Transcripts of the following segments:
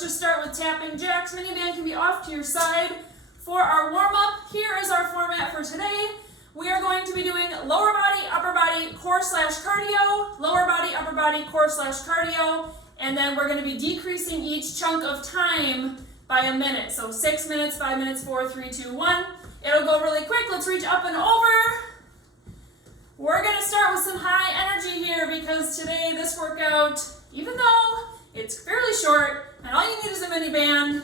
let's just start with tapping jacks. Mini band can be off to your side. For our warm-up, here is our format for today. We are going to be doing lower body, upper body, core slash cardio, lower body, upper body, core slash cardio, and then we're going to be decreasing each chunk of time by a minute. So 6 minutes, 5 minutes, 4, 3, 2, 1. It'll go really quick. Let's reach up and over. We're going to start with some high energy here because today this workout, even though it's fairly short and all you need is a mini band,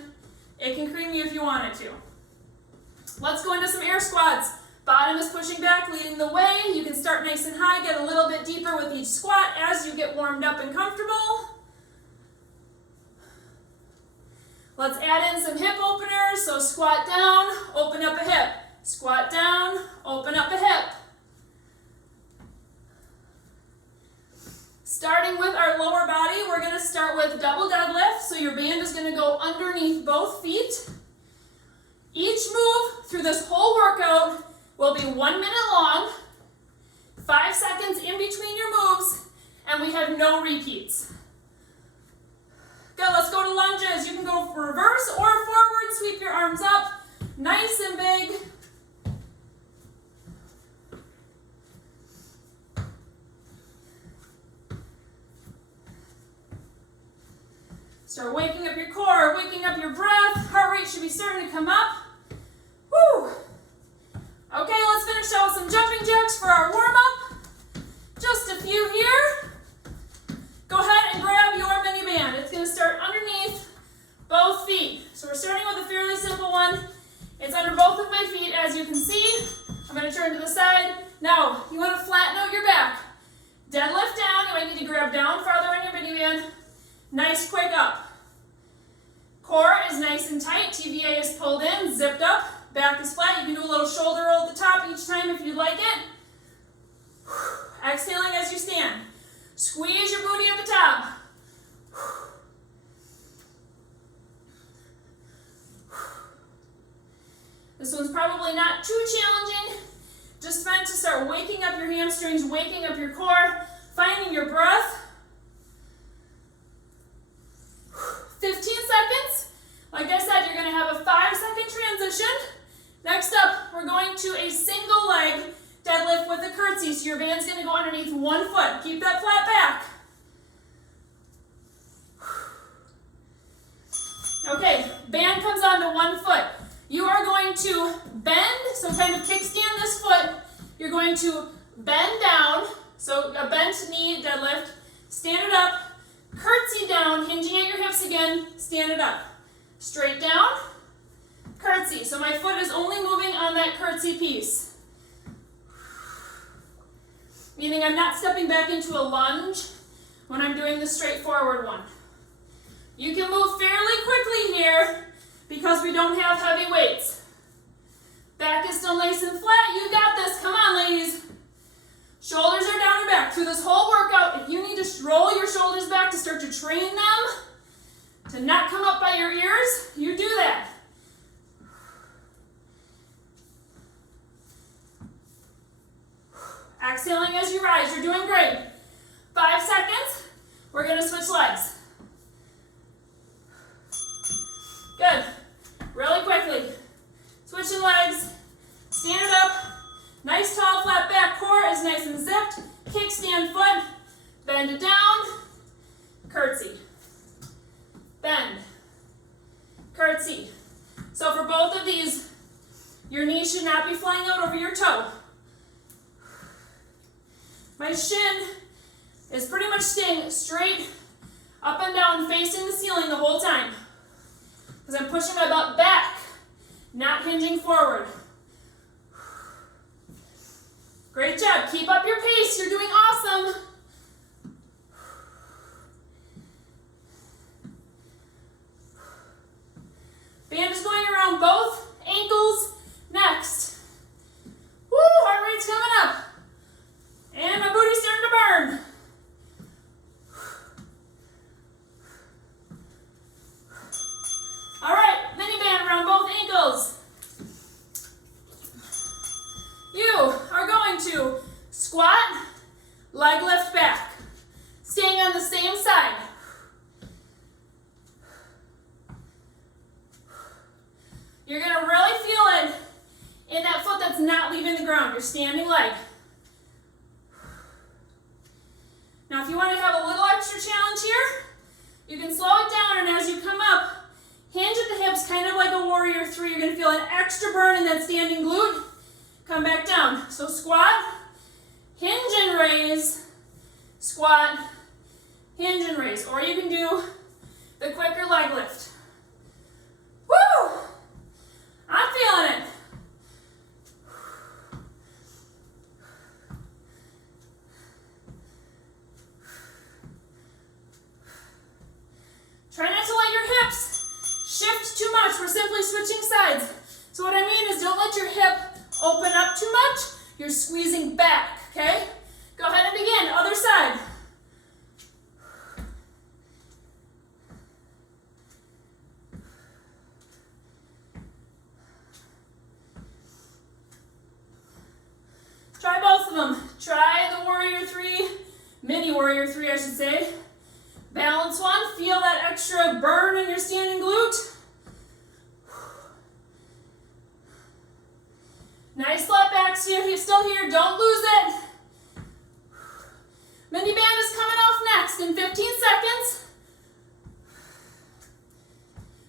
it can cream you if you want it to. Let's go into some air squats. Bottom is pushing back, leading the way. You can start nice and high, get a little bit deeper with each squat as you get warmed up and comfortable. Let's add in some hip openers. So squat down, open up a hip. Squat down, open up a hip. Starting with our lower body, we're going to start with double deadlift. So your band is going to go underneath both feet. Each move through this whole workout will be 1 minute long, 5 seconds in between your moves, and we have no repeats. Good, let's go to lunges. You can go reverse or forward, sweep your arms up, nice and big. Start waking up your core, waking up your breath. Heart rate should be starting to come up. Woo! Okay, let's finish out with some jumping jacks for our warm-up. Just a few here. Go ahead and grab your mini band. It's going to start underneath both feet. So we're starting with a fairly simple one. It's under both of my feet, as you can see. I'm going to turn to the side. Now, you want to flatten out your back. Deadlift down. You might need to grab down farther on your mini band. Nice quick up. Core is nice and tight. TVA is pulled in, zipped up. Back is flat. You can do a little shoulder roll at the top each time if you'd like it. Exhaling as you stand. Squeeze your booty at the top. This one's probably not too challenging. Just meant to start waking up your hamstrings, waking up your core, finding your breath. 15 seconds. Like I said, you're going to have a 5-second transition. Next up, we're going to a single leg deadlift with a curtsy. So your band's going to go underneath one foot. Keep that flat back. Okay, band comes onto one foot. You are going to bend, so kind of kickstand this foot. You're going to bend down, so a bent knee deadlift. Stand it up. Curtsy down, hinging at your hips again, stand it up. Straight down, curtsy. So my foot is only moving on that curtsy piece. Meaning I'm not stepping back into a lunge when I'm doing the straightforward one. You can move fairly quickly here because we don't have heavy weights. Back is still nice and flat. You got this. Come on, ladies. Shoulders are down and back. Through this whole workout, if you need to roll your shoulders back to start to train them to not come up by your ears, you do that. Exhaling as you rise. You're doing great. 5 seconds. We're going to switch legs. Good. Really quickly. Switching legs. Stand it up. Nice tall flat back. Core is nice and zipped. Kickstand foot. Bend it down. Curtsy. Bend. Curtsy. So for both of these, your knee should not be flying out over your toe. My shin is pretty much staying straight up and down, facing the ceiling the whole time. Because I'm pushing my butt back, not hinging forward. Great job. Keep up your pace. You're doing awesome. Band is going around both ankles. Next. Woo, heart rate's coming up. And my booty's starting to burn. All right, mini band around both ankles. You are going to squat, leg lift back, staying on the same side. standing leg. Now if you want to have a little extra challenge here, you can slow it down, and as you come up, hinge at the hips, kind of like a warrior three. You're going to feel an extra burn in that standing glute. Come back down. So squat, hinge and raise, squat, hinge and raise. Or you can do the quicker leg lift. Woo! I'm feeling it. Try not to let your hips shift too much. We're simply switching sides. So what I mean is don't let your hip open up too much. You're squeezing back, okay? Go ahead and begin. Other side. Try both of them. Try the warrior three, mini warrior three, I should say. Balance one. Feel that extra burn in your standing glute. Nice flat back, still here, don't lose it. Mini band is coming off next in 15 seconds.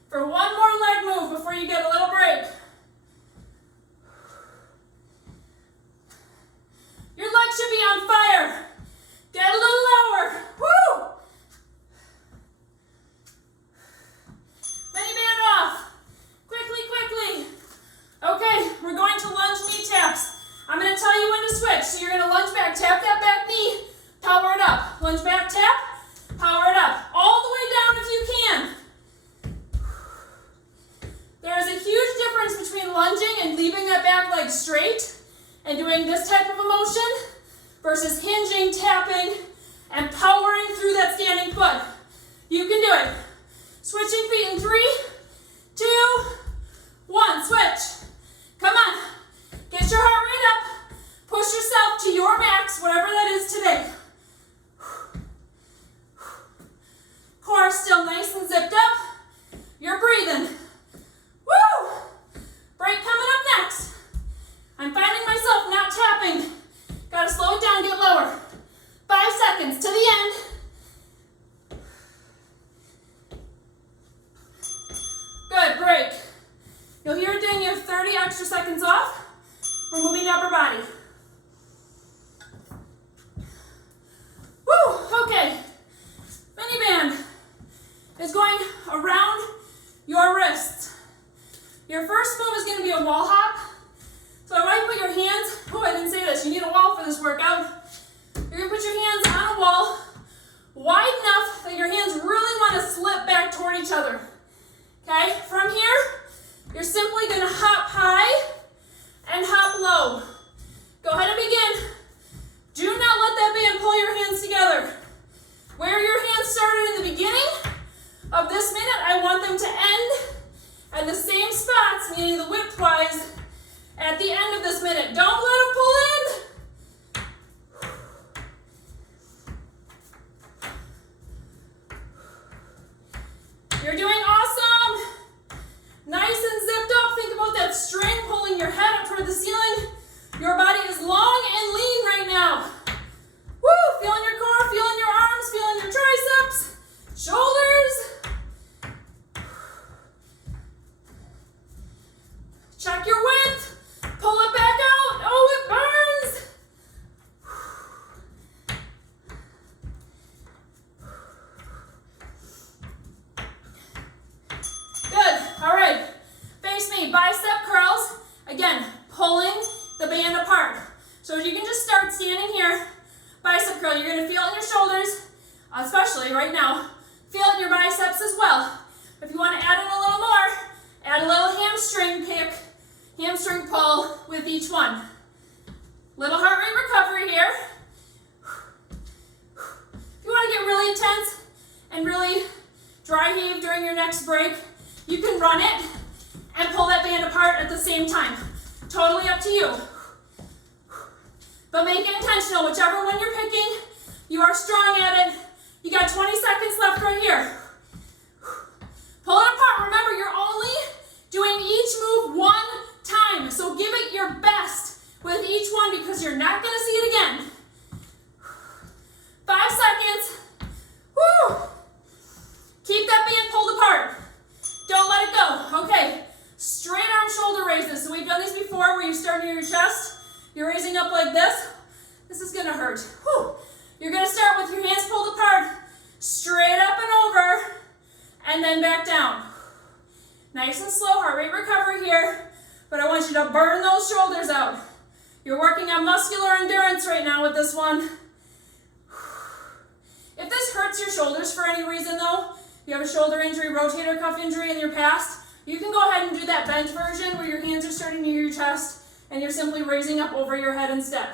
For one more leg move before you get a little break. Your legs should be on fire. Get a little lower. Woo! Mini band off. Quickly, quickly. Okay, we're going to lunge knee taps. I'm going to tell you when to switch. So you're going to lunge back, tap that back knee, power it up. Lunge back, tap, power it up. All the way down if you can. There is a huge difference between lunging and leaving that back leg straight and doing this type of a motion versus hinging, tapping, and powering through that standing foot. You can do it. Switching feet in 3, 2, 1. Switch. Come on. Get your heart rate up. Push yourself to your max, whatever that is today. Core still nice and zipped up. You're breathing. Woo! Break coming up next. I'm finding myself not tapping. Gotta slow it down, get lower. 5 seconds to the end. Good, break. You'll hear it ding, you have 30 extra seconds off. We're moving to upper body. Woo, okay. Mini band is going around your wrists. Your first move is going to be a wall hop. So I want you to put your hands, I didn't say this, you need a wall for this workout. You're going to put your hands on a wall wide enough that your hands really want to slip back toward each other. Okay, from here, you're simply going to hop high and hop low. Go ahead and begin. Do not let that band pull your hands together. Where your hands started in the beginning of this minute, I want them to end at the same spots, meaning the width-wise, at the end of this minute. Don't let them pull in. You're doing awesome. Nice and zipped up. Think about that string pulling your head up toward the ceiling. Your body is long and lean right now. Woo! Feeling your core, feeling your arms, feeling your triceps, shoulders. Check your width. Pull it back out. Oh, it burns. Good. All right. Face me. Bicep curls. Again, pulling the band apart. So you can just start standing here. Bicep curl. You're going to feel it in your shoulders, especially right now. Feel it in your biceps as well. If you want to add in a little more, add a little hamstring pick, hamstring pull with each one. Little heart rate recovery here. If you want to get really intense and really dry heave during your next break, you can run it and pull that band apart at the same time. Totally up to you. But make it intentional. Whichever one you're picking, you are strong at it. You got 20 seconds left right here. Pull it apart. Remember, you're only doing each move one time. So give it your best with each one because you're not going to see it again. 5 seconds. Woo! Keep that band pulled apart. Don't let it go. Okay. Straight arm shoulder raises. So we've done these before where you start near your chest. You're raising up like this. This is going to hurt. Whew. You're going to start with your hands pulled apart. Straight up and over. And then back down. Nice and slow heart rate recovery here. But I want you to burn those shoulders out. You're working on muscular endurance right now with this one. If this hurts your shoulders for any reason though, you have a shoulder injury, rotator cuff injury in your past, you can go ahead and do that bent version where your hands are starting near your chest and you're simply raising up over your head instead.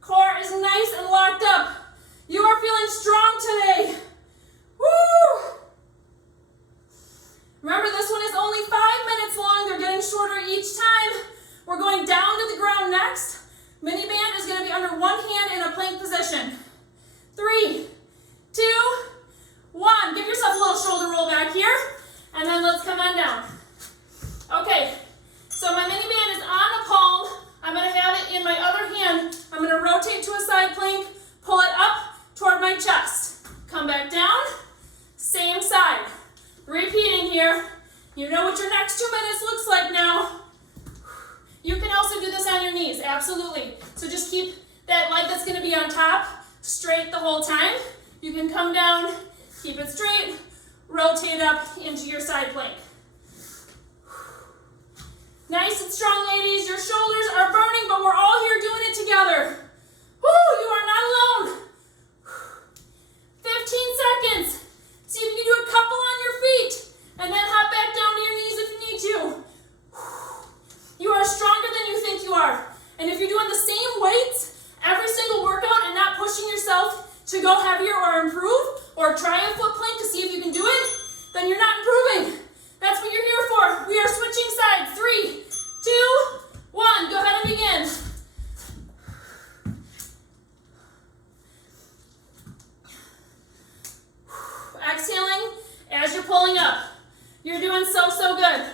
Core is nice and locked up. You are feeling strong today. Woo! Remember, this one is only 5 minutes long. They're getting shorter each time. We're going down to the ground next. Mini band is going to be under one hand in a plank position. 3, 2, 1. Give yourself a little shoulder roll back here. And then let's come on down. Okay, so my mini band is on the palm. I'm going to have it in my other hand. I'm going to rotate to a side plank, pull it up toward my chest. Come back down, same side. Repeating here. You know what your next 2 minutes looks like now. You can also do this on your knees, absolutely. So just keep that leg that's going to be on top straight the whole time. You can come down, keep it straight, rotate up into your side plank. Nice and strong, ladies. Your shoulders are burning, but we're all here doing it together. Woo, you are not alone. 15 seconds. See if you can do a couple on your feet, and then hop back down to your knees if you need to. You are stronger than you think you are. And if you're doing the same weights every single workout and not pushing yourself to go heavier or improve, or try a foot plank to see if you can do it, then you're not improving. That's what you're here for. We are switching sides. 3, 2, 1. Go ahead and begin. Exhaling as you're pulling up. You're doing so, so good.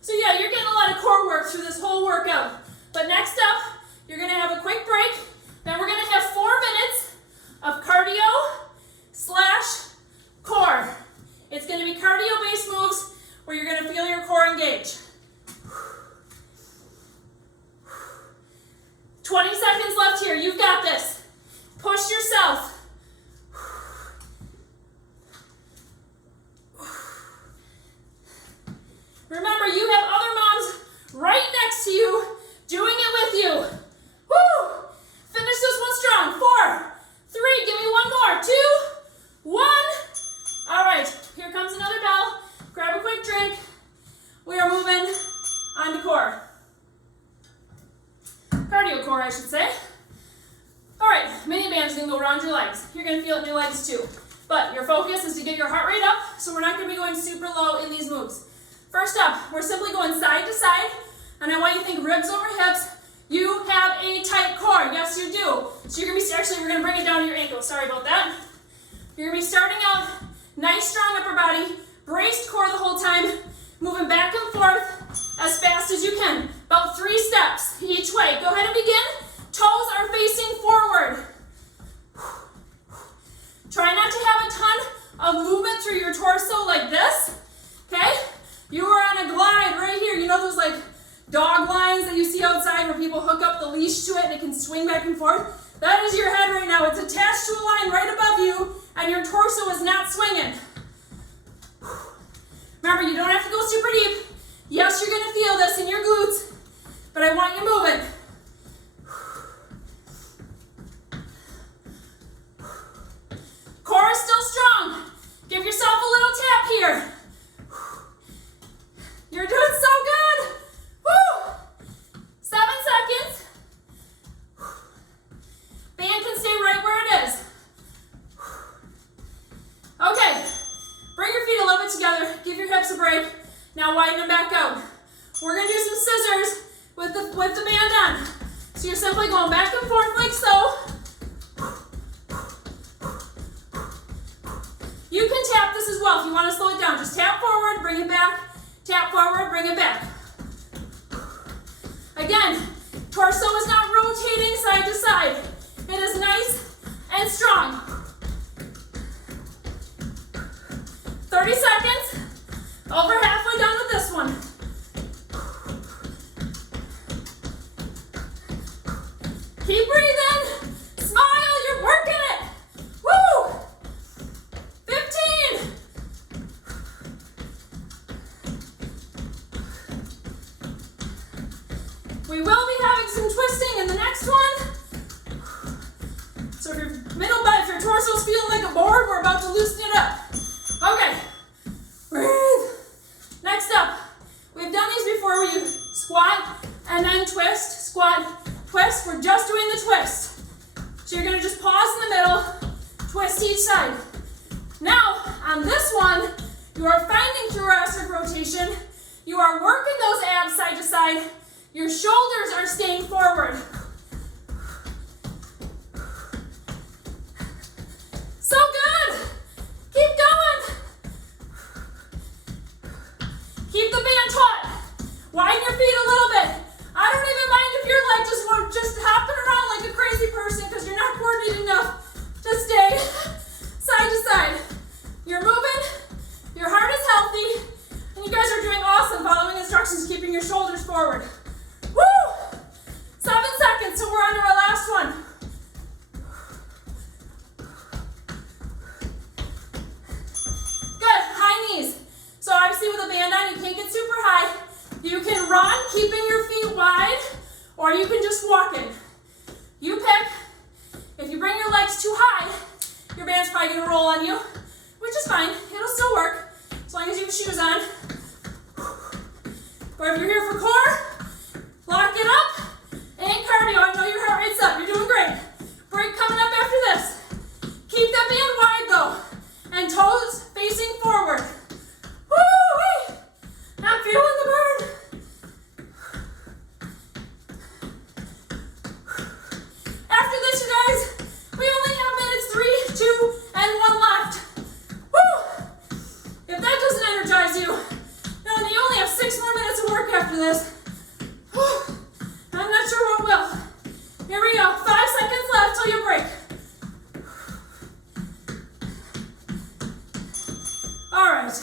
So yeah, you're getting a lot of core work through this whole workout. But next up, you're going to have a quick break. Then we're going to have 4 minutes of cardio/core. It's going to be cardio-based moves where you're going to feel your core engage. 20 seconds left here. You've got this. Push yourself. Remember, you have other moms right next to you doing it with you. Woo! Finish this one strong. 4, 3, give me one more. 2, 1. All right, here comes another bell. Grab a quick drink. We are moving on to core. Cardio core, I should say. All right, mini band's gonna go around your legs. You're gonna feel it in your legs too. But your focus is to get your heart rate up, so we're not gonna be going super low in these moves. First up, we're simply going side to side, and I want you to think ribs over hips. You have a tight core. Yes, you do. So you're going to be, actually, we're going to bring it down to your ankles. Sorry about that. You're going to be starting out nice, strong upper body, braced core the whole time, moving back and forth as fast as you can. About 3 steps each way. Go ahead and begin. Toes are facing forward. Try not to have a ton of movement through your torso like this. Okay? You are on a glide right here. You know those like dog lines that you see outside where people hook up the leash to it and it can swing back and forth? That is your head right now. It's attached to a line right above you and your torso is not swinging. Remember, you don't have to go super deep. Yes, you're going to feel this in your glutes, but I want you moving. Core is still strong. Give yourself a little tap here. You're doing so good. Woo! 7 seconds. Band can stay right where it is. Okay. Bring your feet a little bit together. Give your hips a break. Now widen them back out. We're going to do some scissors with the band on. So you're simply going back and forth like so. You can tap this as well if you want to slow it down. Just tap forward, bring it back. Tap forward, bring it back. Again, torso is not rotating side to side. It is nice and strong. 30 seconds. Over halfway done with this one. Keep breathing. Smile, you're working it. Woo! 15. We will be having some twisting in the next one. So if your torso's feeling like a board, we're about to loosen it up. Okay. Breathe. Next up, we've done these before where you squat and then twist, squat, twist. We're just doing the twist. So you're gonna just pause in the middle, twist each side. Now, on this one, you are finding thoracic rotation. You are working those abs side to side. Your shoulders are staying forward. So good. Keep going. Keep the band taut. Widen your feet a little bit. I don't even mind if you're like just hopping around like a crazy person because you're not coordinated enough to stay side to side. You're moving, your heart is healthy, and you guys are doing awesome following instructions, keeping your shoulders forward. Woo! 7 seconds till we're on to our last one. Good, high knees. So obviously with a band on, you can't get super high. You can run, keeping your feet wide, or you can just walk it. You pick. If you bring your legs too high, your band's probably gonna roll on you, which is fine. It'll still work, as long as you have shoes on. Or if you're here for core, lock it up, and cardio. I know your heart rate's up, you're doing great. Break coming up after this. Keep that band wide though, and toes facing forward. Woo-wee! I'm feeling the burn. After this, you guys, we only have minutes 3, 2, and 1 left. Woo! If that doesn't energize you, then you only have 6 more minutes of work after this. Whew. I'm not sure what will. Here we go. 5 seconds left till you break. All right.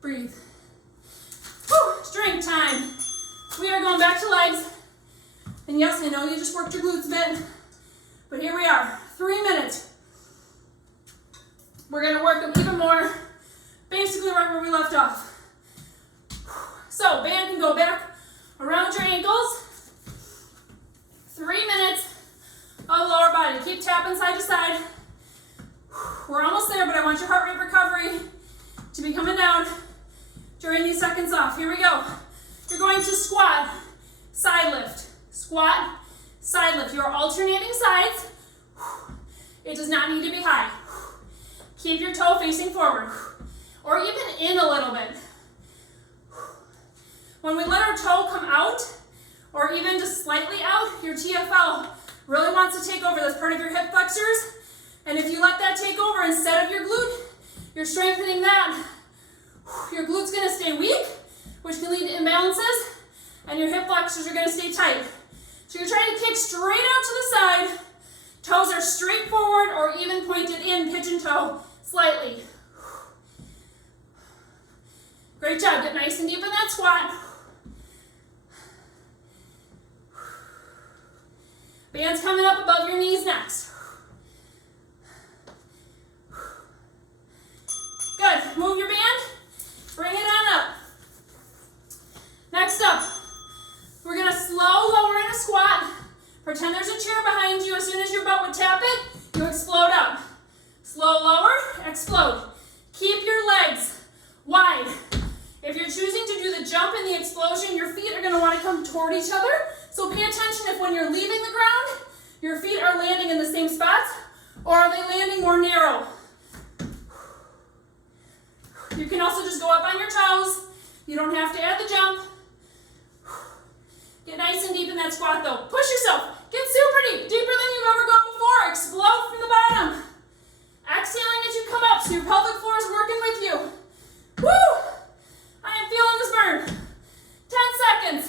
Breathe. Whew. Strength time. We are going back to legs. And yes, I know you just worked your glutes a bit, but here we are. 3 minutes. We're gonna work them even more, basically right where we left off. So, band can go back around your ankles. 3 minutes of lower body. Keep tapping side to side. We're almost there, but I want your heart rate recovery to be coming down during these seconds off. Here we go. You're going to squat, side lift, squat, side lift. You're alternating sides. It does not need to be high. Keep your toe facing forward, or even in a little bit. When we let our toe come out, or even just slightly out, your TFL really wants to take over. That's part of your hip flexors. And if you let that take over instead of your glute, you're strengthening that. Your glute's gonna stay weak, which can lead to imbalances, and your hip flexors are gonna stay tight. So you're trying to kick straight out to the side. Toes are straight forward or even pointed in, pigeon toe, slightly. Great job, get nice and deep in that squat. Band's coming up above your knees next. Good, move your band, bring it on up. Next up, we're gonna slow lower in a squat. Pretend there's a chair behind you. As soon as your butt would tap it, you explode up. Slow lower, explode. Keep your legs wide. If you're choosing to do the jump and the explosion, your feet are gonna wanna come toward each other. So pay attention if when you're leaving the ground, your feet are landing in the same spots, or are they landing more narrow? You can also just go up on your toes. You don't have to add the jump. Get nice and deep in that squat though. Push yourself. Get super deep, deeper than you've ever gone before. Explode from the bottom. Exhaling as you come up so your pelvic floor is working with you. Woo! I am feeling this burn. 10 seconds.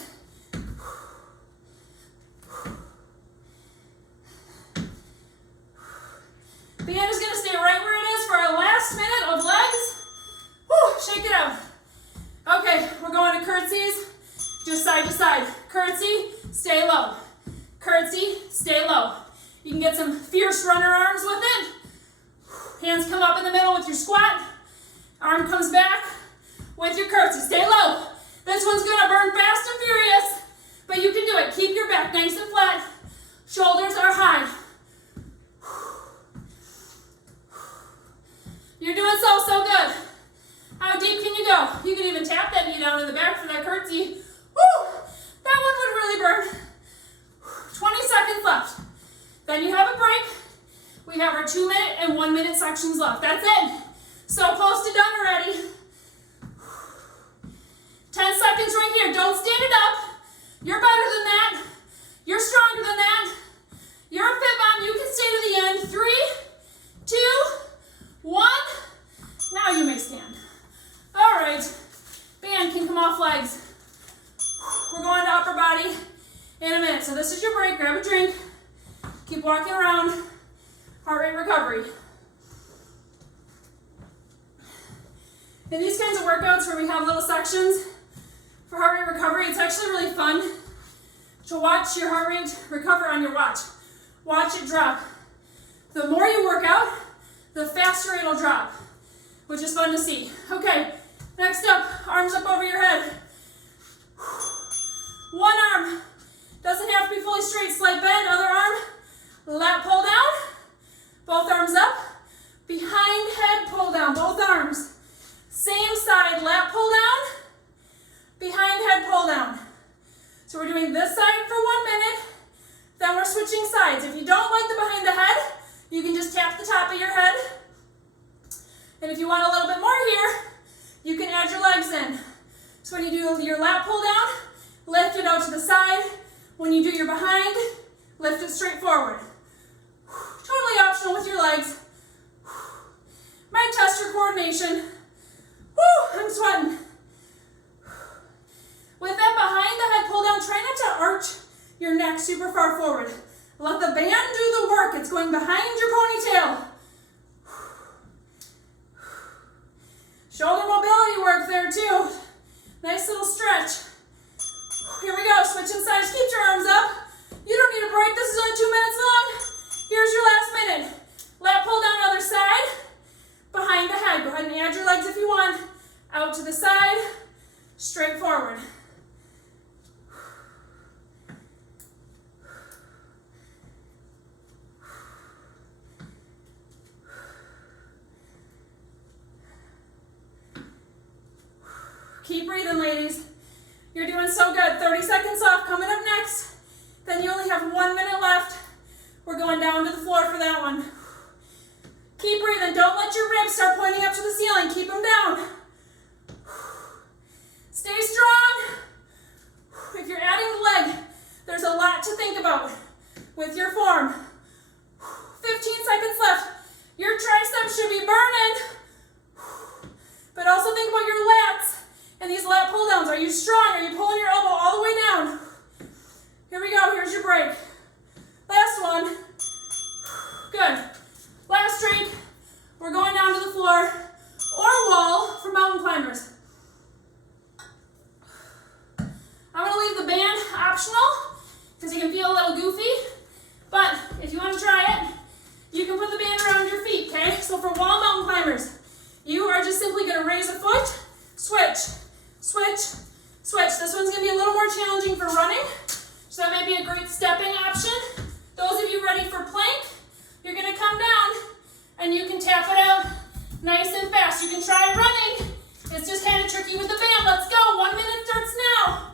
stay low. Curtsy, stay low. You can get some fierce runner arms with it. Hands come up in the middle with your squat. Arm comes back with your curtsy. Stay low. This one's gonna burn fast and furious, but you can do it. Keep your back nice and flat. Shoulders are high. You're doing so good. How deep can you go? You can even tap that knee down in the back for that curtsy. Woo! That one would really burn. 20 seconds left. Then you have a break. We have our 2-minute and 1-minute sections left. That's it. So close to done already. 10 seconds right here. Don't stand it up. You're better than that. You're stronger than that. You're a fit mom. You can stay to the end. 3, 2, 1. Now you may stand. All right. Band can come off legs. We're going to upper body in a minute. So this is your break. Grab a drink. Keep walking around. Heart rate recovery. In these kinds of workouts where we have little sections for heart rate recovery, it's actually really fun to watch your heart rate recover on your watch. Watch it drop. The more you work out, the faster it'll drop, which is fun to see. Okay, next up, arms up over your head. One arm, doesn't have to be fully straight, slight bend. Other arm, lat pull down. Both arms up. Behind head pull down, both arms. Same side, lat pull down. Behind head pull down. So we're doing this side for 1 minute. Then we're switching sides. If you don't like the behind the head, you can just tap the top of your head. And if you want a little bit more here, you can add your legs in. So when you do your lat pull down, lift it out to the side. When you do your behind, lift it straight forward. Totally optional with your legs. Might test your coordination. Woo, I'm sweating. With that behind the head pull down, try not to arch your neck super far forward. Let the band do the work. It's going behind your ponytail. Shoulder mobility work there too. Nice little stretch. Here we go, switching sides. Keep your arms up. You don't need a break. This is only 2 minutes long. Here's your last minute. Lat pull down other side. Behind the head. Go ahead and add your legs if you want. Out to the side. Straight forward. Keep breathing, ladies. You're doing so good. 30 seconds off. Coming up next. Then you only have 1 minute left. We're going down to the floor for that one. Keep breathing. Don't let your ribs start pointing up to the ceiling. Keep them down. Stay strong. If you're adding the leg, there's a lot to think about with your form. 15 seconds left. Your triceps should be burning. But also think about your lats and these lat pull downs. Are you strong? Are you pulling your elbow all the way down? Here we go. Here's your break. Last one. Good. Last drink. We're going down to the floor or wall for mountain climbers. I'm going to leave the band optional because it can feel a little goofy. But if you want to try it, you can put the band around your feet, okay? So for wall mountain climbers, you are just simply going to raise a foot, switch, switch, switch. This one's going to be a little more challenging for running, so that may be a great stepping option. Those of you ready for plank, you're going to come down and you can tap it out nice and fast. You can try running. It's just kind of tricky with the band. Let's go. 1 minute starts now.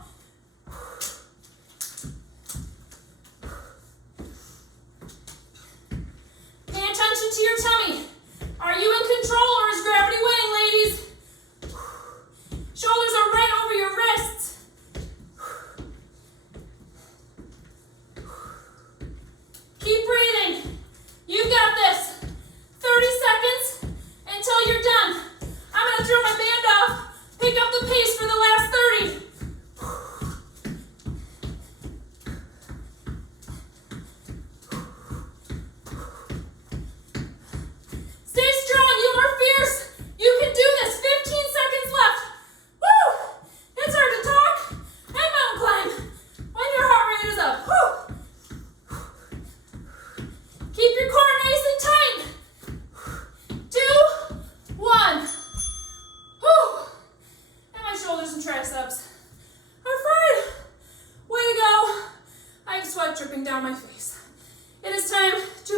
Pay attention to your tummy. Are you in control or is gravity winning, ladies? Shoulders are right over your wrists. Keep breathing. You've got this. 30 seconds until you're done. I'm going to throw my band off, pick up the pace for the last 30.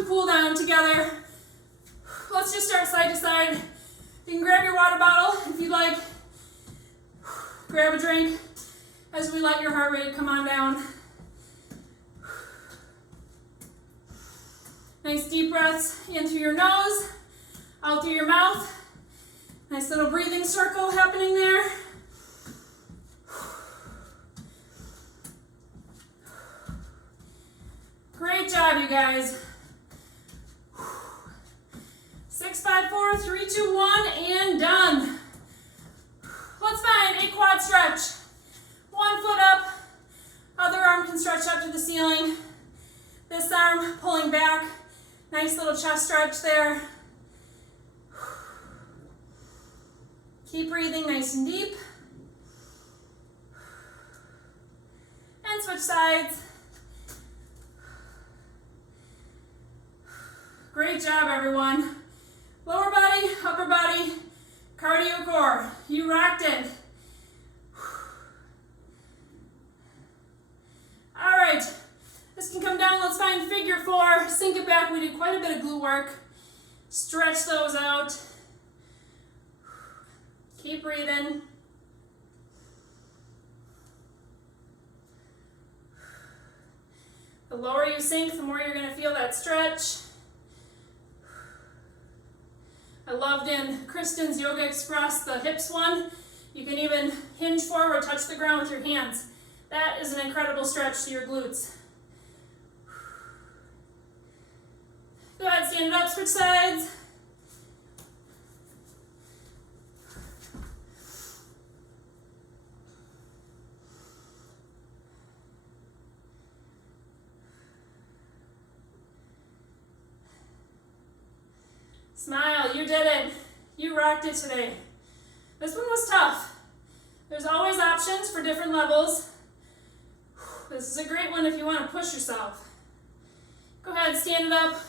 cool down together. Let's just start side to side. You can grab your water bottle if you'd like. Grab a drink as we let your heart rate come on down. Nice deep breaths in through your nose, out through your mouth. Nice little breathing circle happening there. Great job, you guys. 6, 5, 4, 3, 2, 1, and done. Let's find a quad stretch. One foot up, other arm can stretch up to the ceiling. This arm pulling back. Nice little chest stretch there. Keep breathing nice and deep. And switch sides. Great job, everyone. Lower body, upper body, cardio core. You rocked it. All right, this can come down. Let's find figure 4. Sink it back. We did quite a bit of glute work. Stretch those out. Keep breathing. The lower you sink, the more you're going to feel that stretch. I loved in Kristen's Yoga Express, the hips one. You can even hinge forward, touch the ground with your hands. That is an incredible stretch to your glutes. Go ahead, stand it up, switch sides. Smile, you did it. You rocked it today. This one was tough. There's always options for different levels. This is a great one if you want to push yourself. Go ahead, stand it up.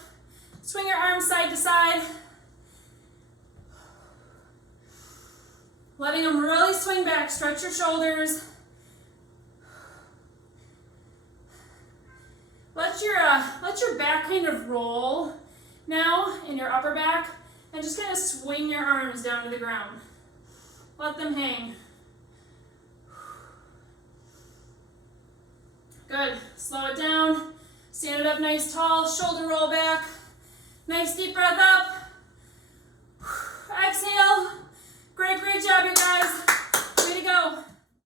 Swing your arms side to side. Letting them really swing back. Stretch your shoulders. Let your back kind of roll now in your upper back, and just kind of swing your arms down to the ground. Let them hang. Good. Slow it down. Stand it up nice tall. Shoulder roll back. Nice deep breath up. Exhale. Great job, you guys. Way to go.